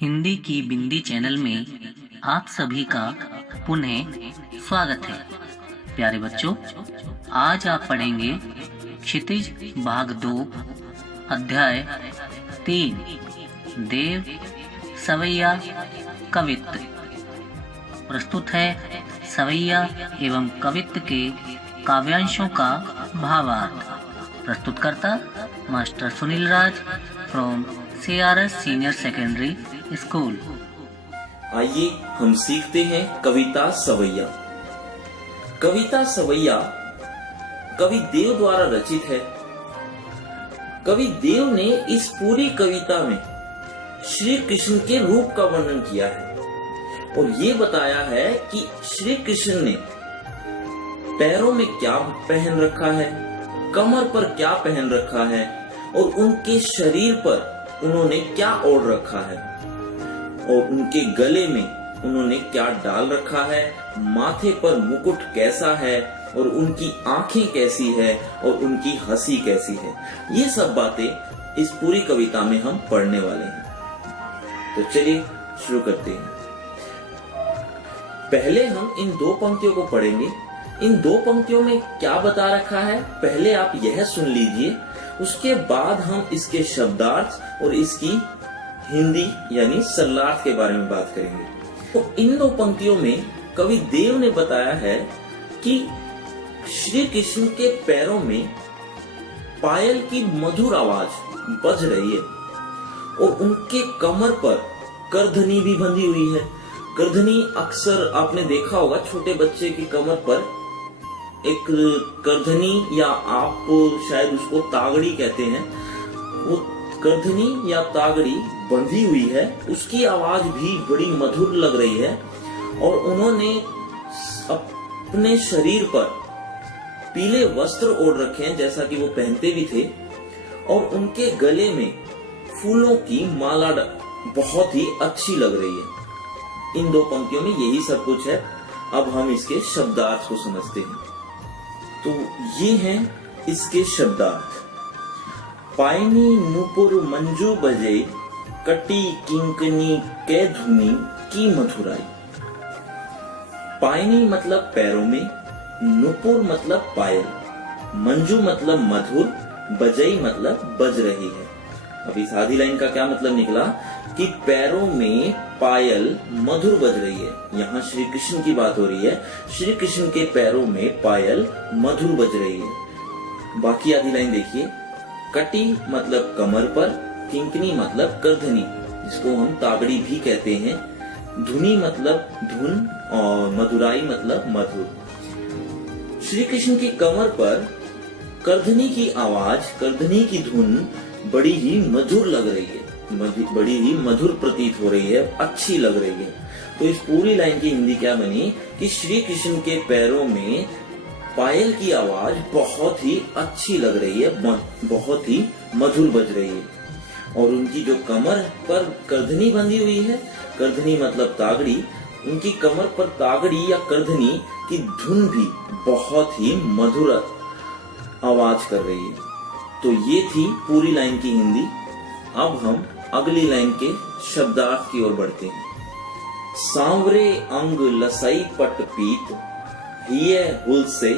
हिंदी की बिंदी चैनल में आप सभी का पुनः स्वागत है। प्यारे बच्चों, आज आप पढ़ेंगे क्षितिज भाग 2 अध्याय 3 देव सवैया कवित्त। प्रस्तुत है सवैया एवं कवित्त के काव्यांशों का भावार्थ। प्रस्तुतकर्ता master Sunil Raj from CRS senior secondary school. आइए हम सीखते हैं कविता सवैया। कविता सवैया कवि देव द्वारा रचित है। कवि देव ने इस पूरी कविता में श्री कृष्ण के रूप का वर्णन किया है और ये बताया है कि श्री कृष्ण ने पैरों में क्या पहन रखा है, कमर पर क्या पहन रखा है और उनके शरीर पर उन्होंने क्या ओढ़ रखा है और उनके गले में उन्होंने क्या डाल रखा है, माथे पर मुकुट कैसा है और उनकी आंखें कैसी है और उनकी हंसी कैसी है। ये सब बातें इस पूरी कविता में हम पढ़ने वाले हैं। तो चलिए शुरू करते हैं। पहले हम इन दो पंक्तियों को पढ़ेंगे। इन दो पंक्तियों में क्या बता रखा है पहले आप यह सुन लीजिए, उसके बाद हम इसके शब्दार्थ और इसकी हिंदी यानी सरलार्थ के बारे में बात करेंगे। तो इन दो पंक्तियों में कवि देव ने बताया है कि श्री कृष्ण के पैरों में पायल की मधुर आवाज बज रही है और उनके कमर पर करधनी भी बंधी हुई है। करधनी अक्सर आपने देखा होगा, छोटे बच्चे की कमर पर एक करधनी या आप शायद उसको तागड़ी कहते हैं, वो करधनी या तागड़ी बंधी हुई है। उसकी आवाज भी बड़ी मधुर लग रही है और उन्होंने अपने शरीर पर पीले वस्त्र ओढ़ रखे हैं जैसा कि वो पहनते भी थे और उनके गले में फूलों की माला बहुत ही अच्छी लग रही है। इन दो पंक्तियों में यही सब कुछ है। अब हम इसके शब्दार्थ को समझते हैं। तो ये हैं इसके शब्दार्थ। पायनी नुपुर मंजू बजे, कटी किंकनी कै धुनी की मधुराई। पायनी मतलब पैरों में, नुपुर मतलब पायल, मंजू मतलब मधुर, बजई मतलब बज रही है। अब इस आधी लाइन का क्या मतलब निकला कि पैरों में पायल मधुर बज रही है। यहाँ श्री कृष्ण की बात हो रही है। श्री कृष्ण के पैरों में पायल मधुर बज रही है। बाकी आधी लाइन देखिए। कटी मतलब कमर पर, किंकनी मतलब करधनी जिसको हम तागड़ी भी कहते हैं, धुनी मतलब धुन और मधुराई मतलब मधुर। श्री कृष्ण की कमर पर करधनी की आवाज, करधनी की धुन बड़ी ही मधुर लग रही है, बड़ी ही मधुर प्रतीत हो रही है, अच्छी लग रही है। तो इस पूरी लाइन की हिंदी क्या बनी कि श्री कृष्ण के पैरों में पायल की आवाज बहुत ही अच्छी लग रही है, बहुत ही मधुर बज रही है और उनकी जो कमर पर करधनी बंधी हुई है, करधनी मतलब तागड़ी, उनकी कमर पर तागड़ी या करधनी की धुन भी बहुत ही मधुर आवाज कर रही है। तो ये थी पूरी लाइन की हिंदी। अब हम अगली लाइन के शब्दार्थ की ओर बढ़ते हैं। सांवरे अंग लसाई पट पीत, हिये हुल से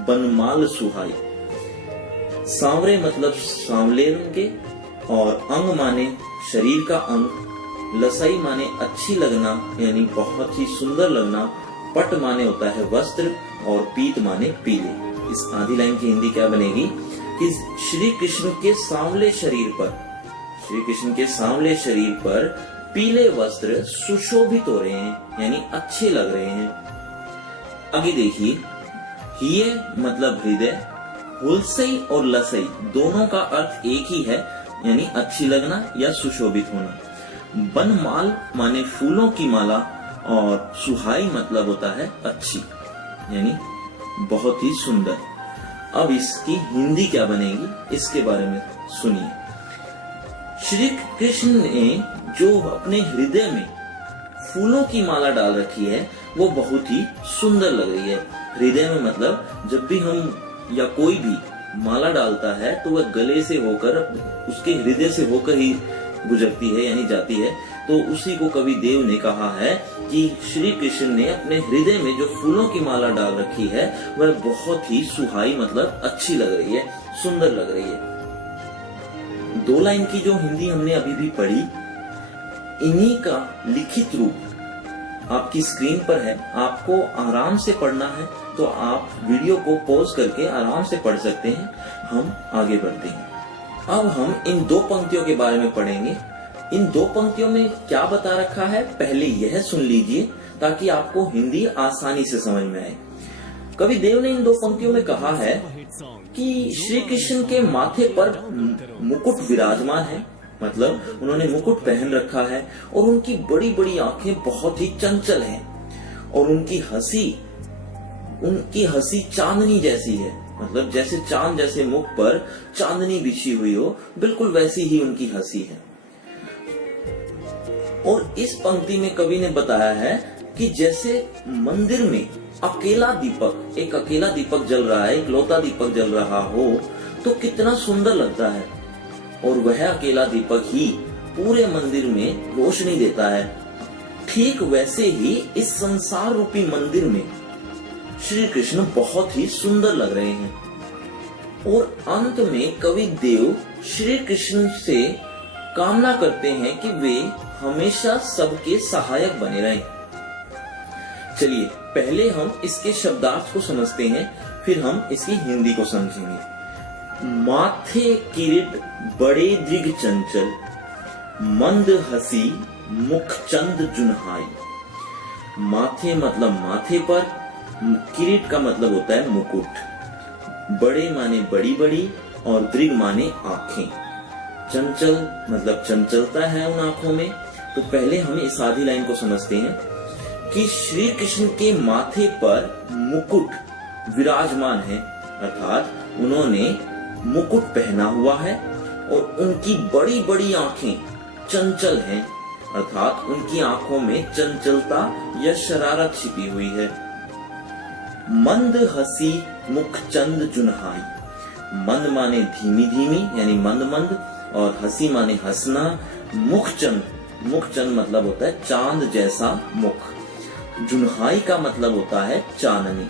बनमाल सुहाई। सांवरे मतलब सांवले रंग के और अंग माने शरीर का अंग, लसाई माने अच्छी लगना यानी बहुत ही सुंदर लगना, पट माने होता है वस्त्र और पीत माने पीले। इस आधी लाइन की हिंदी क्या बनेगी कि श्री कृष्ण के सांवले शरीर पर, श्री कृष्ण के सांवले शरीर पर पीले वस्त्र सुशोभित हो रहे हैं यानी अच्छे लग रहे हैं। आगे देखिए। हिये मतलब हृदय, हुलसई और लसई दोनों का अर्थ एक ही है यानी अच्छी लगना या सुशोभित होना। बनमाल माने फूलों की माला और सुहाई मतलब होता है अच्छी यानी बहुत ही सुंदर। अब इसकी हिंदी क्या बनेगी इसके बारे में सुनिए। श्री कृष्ण ने जो अपने हृदय में फूलों की माला डाल रखी है वो बहुत ही सुंदर लग रही है। हृदय में मतलब जब भी हम या कोई भी माला डालता है तो वह गले से होकर, उसके हृदय से होकर ही गुजरती है यानी जाती है। तो उसी को कवि देव ने कहा है कि श्री कृष्ण ने अपने हृदय में जो फूलों की माला डाल रखी है वह बहुत ही सुहाई मतलब अच्छी लग रही है, सुंदर लग रही है। 2 लाइन की जो हिंदी हमने अभी भी पढ़ी, इन्हीं का लिखित रूप आपकी स्क्रीन पर है। आपको आराम से पढ़ना है तो आप वीडियो को पॉज करके आराम से पढ़ सकते हैं। हम आगे बढ़ते हैं। अब हम इन 2 पंक्तियों के बारे में पढ़ेंगे। इन 2 पंक्तियों में क्या बता रखा है पहले यह सुन लीजिए ताकि आपको हिंदी आसानी से समझ में आए। कवि देव ने इन 2 पंक्तियों में कहा है कि श्री कृष्ण के माथे पर मुकुट विराजमान है, मतलब उन्होंने मुकुट पहन रखा है और उनकी बड़ी बड़ी आंखें बहुत ही चंचल हैं और उनकी हंसी चांदनी जैसी है, मतलब जैसे चांद जैसे मुख पर चांदनी बिछी हुई हो, बिल्कुल वैसी ही उनकी हंसी है। और इस पंक्ति में कवि ने बताया है कि जैसे मंदिर में एक अकेला दीपक जल रहा है, इकलौता दीपक जल रहा हो तो कितना सुंदर लगता है, और वह अकेला दीपक ही पूरे मंदिर में रोशनी देता है। ठीक वैसे ही इस संसार रूपी मंदिर में श्री कृष्ण बहुत ही सुंदर लग रहे हैं। और अंत में कवि देव श्री कृष्ण से कामना करते हैं कि वे हमेशा सबके सहायक बने रहें। चलिए पहले हम इसके शब्दार्थ को समझते हैं, फिर हम इसकी हिंदी को समझेंगे। माथे किरीट बड़े दृग चंचल, मंद हसी मुख चंद जुन्हाई। माथे मतलब माथे पर, किरीट का मतलब होता है मुकुट, बड़े माने बड़ी बड़ी और दृग माने आंखें, चंचल मतलब चंचलता है उन आंखों में। तो पहले हम इस आधी लाइन को समझते हैं कि श्री कृष्ण के माथे पर मुकुट विराजमान है, अर्थात उन्होंने मुकुट पहना हुआ है और उनकी बड़ी बड़ी आंखें चंचल हैं, अर्थात उनकी आंखों में चंचलता या शरारत छिपी हुई है। मंद हसी मुख चंद जुन्हाई, मंद माने धीमी धीमी यानी मंद मंद, और हसी माने हंसना। मुख चंद मतलब होता है चांद जैसा मुख। जुन्हाई का मतलब होता है चांदनी।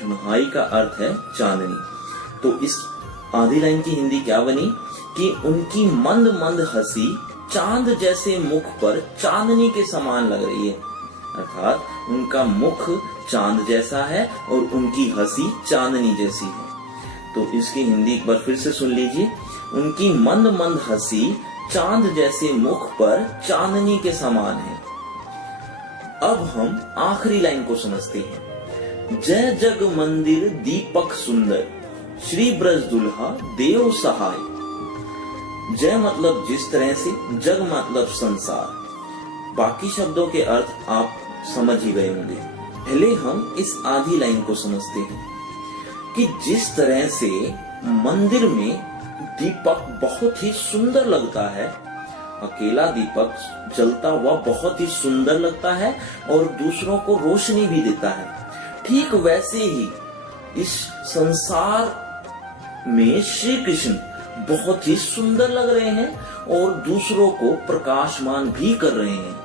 जुन्हाई का अर्थ है चांदनी। तो इस आधी लाइन की हिंदी क्या बनी कि उनकी मंद मंद हंसी चांद जैसे मुख पर चांदनी के समान लग रही है, अर्थात उनका मुख चांद जैसा है और उनकी हंसी चांदनी जैसी है। तो इसकी हिंदी एक बार फिर से सुन लीजिए। उनकी मंद मंद हंसी चांद जैसे मुख पर चांदनी के समान है। अब हम आखिरी लाइन को समझते हैं। जय जग मंदिर दीपक सुंदर, श्री ब्रज दुल्हा देव सहाय। जय मतलब जिस तरह से, जग मतलब संसार। बाकी शब्दों के अर्थ आप समझ ही गए होंगे। पहले हम इस आधी लाइन को समझते हैं कि जिस तरह से मंदिर में दीपक बहुत ही सुंदर लगता है, अकेला दीपक जलता हुआ बहुत ही सुंदर लगता है और दूसरों को रोशनी भी देता है, ठीक वैसे ही इस संसार में श्री कृष्ण बहुत ही सुंदर लग रहे हैं और दूसरों को प्रकाशमान भी कर रहे हैं।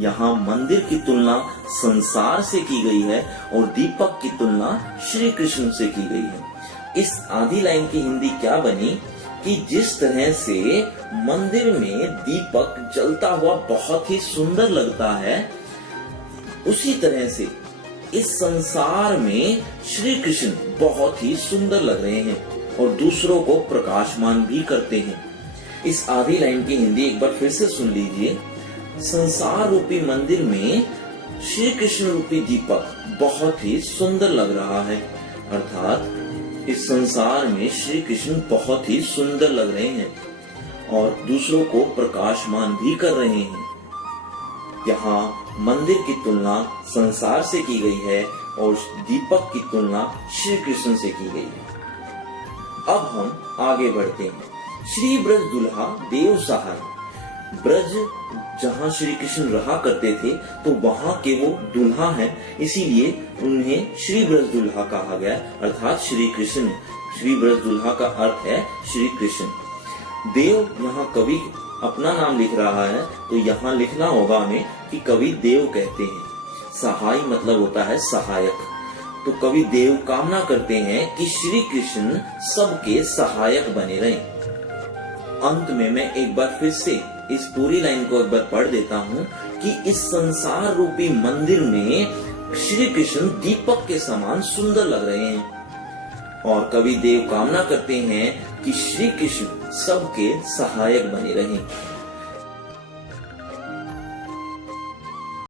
यहाँ मंदिर की तुलना संसार से की गई है और दीपक की तुलना श्री कृष्ण से की गई है। इस आधी लाइन की हिंदी क्या बनी कि जिस तरह से मंदिर में दीपक जलता हुआ बहुत ही सुंदर लगता है, उसी तरह से इस संसार में श्री कृष्ण बहुत ही सुंदर लग रहे हैं और दूसरों को प्रकाशमान भी करते हैं। इस आधी लाइन की हिंदी एक बार फिर से सुन लीजिए। संसार रूपी मंदिर में श्री कृष्ण रूपी दीपक बहुत ही सुंदर लग रहा है, अर्थात इस संसार में श्री कृष्ण बहुत ही सुंदर लग रहे हैं और दूसरों को प्रकाशमान भी कर रहे हैं। यहाँ मंदिर की तुलना संसार से की गई है और दीपक की तुलना श्री कृष्ण से की गई है। अब हम आगे बढ़ते हैं। श्री ब्रज दुल्हा देव सहाय। ब्रज जहाँ श्री कृष्ण रहा करते थे तो वहाँ के वो दुल्हा हैं, इसीलिए उन्हें श्री ब्रज दुल्हा कहा गया, अर्थात श्री कृष्ण। श्री ब्रज दुल्हा का अर्थ है श्री कृष्ण। देव यहाँ कवि अपना नाम लिख रहा है तो यहाँ लिखना होगा हमें कि कवि देव कहते हैं। सहाय मतलब होता है सहायक। तो कवि देव कामना करते हैं कि श्री कृष्ण सबके सहायक बने रहें। अंत में मैं एक बार फिर से इस पूरी लाइन को एक बार पढ़ देता हूँ कि इस संसार रूपी मंदिर में श्री कृष्ण दीपक के समान सुंदर लग रहे हैं और कवि देव कामना करते हैं कि श्री कृष्ण सबके सहायक बने रहें।